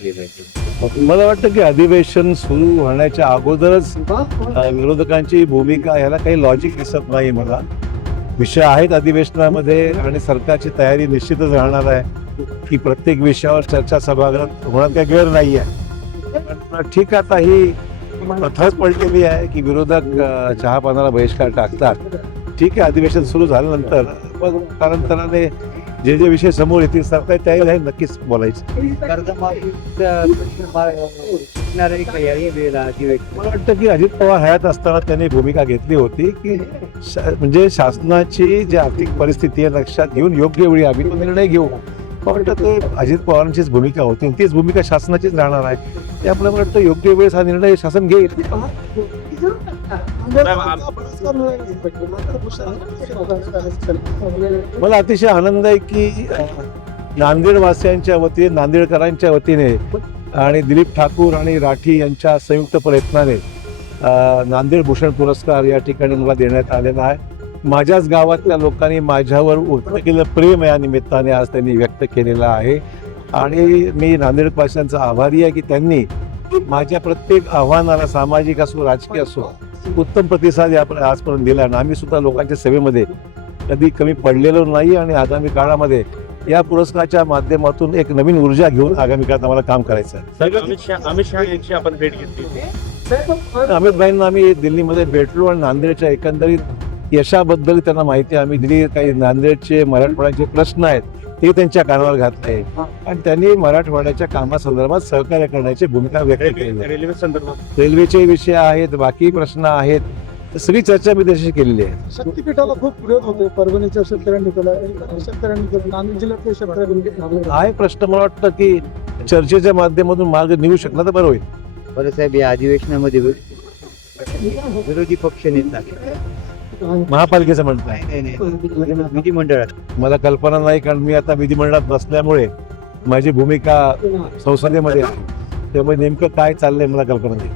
मला वाटतं की अधिवेशन सुरू होण्याच्या अगोदरच विरोधकांची भूमिका ह्याला काही लॉजिक दिसत नाही मला. विषय आहेत अधिवेशनामध्ये आणि सरकारची तयारी निश्चितच राहणार आहे की प्रत्येक विषयावर चर्चा सभागृहात होण्यात काही गैर नाही आहे. पण ठीक आहे, आता ही प्रथाच पडलेली आहे की विरोधक चहापानाला बहिष्कार टाकतात. ठीक आहे, अधिवेशन सुरू झाल्यानंतर मग कालांतराने जे जे विषय समोर येतील सरकार त्याही नक्कीच बोलायचं. मला वाटतं की अजित पवार हयात असताना त्यांनी भूमिका घेतली होती की म्हणजे शासनाची जी आर्थिक परिस्थिती आहे लक्षात घेऊन योग्य वेळी आम्ही तो निर्णय घेऊ. मला वाटतं ते अजित पवारांचीच भूमिका होती, तीच भूमिका शासनाचीच राहणार आहे. त्यामुळे मला वाटतं योग्य वेळेस हा निर्णय शासन घेईल. मला अतिशय आनंद आहे की नांदेडवासियांच्या वतीने, नांदेडकरांच्या वतीने आणि दिलीप ठाकूर आणि राठी यांच्या संयुक्त प्रयत्नाने नांदेड भूषण पुरस्कार या ठिकाणी मला देण्यात आलेला आहे. माझ्याच गावातल्या लोकांनी माझ्यावर व्यक्त केलेलं प्रेम या निमित्ताने आज त्यांनी व्यक्त केलेलं आहे आणि मी नांदेडवासियांचा आभारी आहे की त्यांनी माझ्या प्रत्येक आव्हानाला, सामाजिक असो राजकीय असो, उत्तम प्रतिसाद आजपर्यंत दिला आणि आम्ही सुद्धा लोकांच्या सेवेमध्ये कधी कमी पडलेलो नाही आणि आगामी काळामध्ये या पुरस्काराच्या माध्यमातून एक नवीन ऊर्जा घेऊन आगामी काळात आम्हाला काम करायचं आहे. अमित शहा यांची आपण भेट घेतली. अमित भाईंना आम्ही दिल्लीमध्ये भेटलो आणि नांदेडच्या एकंदरीत यशाबद्दल त्यांना माहिती आम्ही दिली. काही नांदेडचे मराठवाड्याचे प्रश्न आहेत ते त्यांच्या कानावर घातले आणि त्यांनी मराठवाड्याच्या कामासंदर्भात सहकार्य करण्याची भूमिका व्यक्त केली. रेल्वे संदर्भात रेल्वेचे विषय आहेत, बाकी प्रश्न आहेत, सगळी चर्चा मी त्याशी केलेली आहे. शक्तीपीठाला खूप विरोध होते. परभणीच्या शेतकऱ्यांनी नांदेड जिल्ह्यातल्या शेतकऱ्यांनी आहे प्रश्न. मला वाटतं की चर्चेच्या माध्यमातून मार्ग निघू शकला तर बरं होईल. बरं साहेब, या अधिवेशनामध्ये विरोधी पक्ष नेता महापालिकेचं म्हणत आहे, विधिमंडळात मला कल्पना नाही, कारण मी आता विधिमंडळात नसल्यामुळे माझी भूमिका संसदेमध्ये आहे. त्यामुळे नेमकं काय चाललंय मला कल्पना नाही.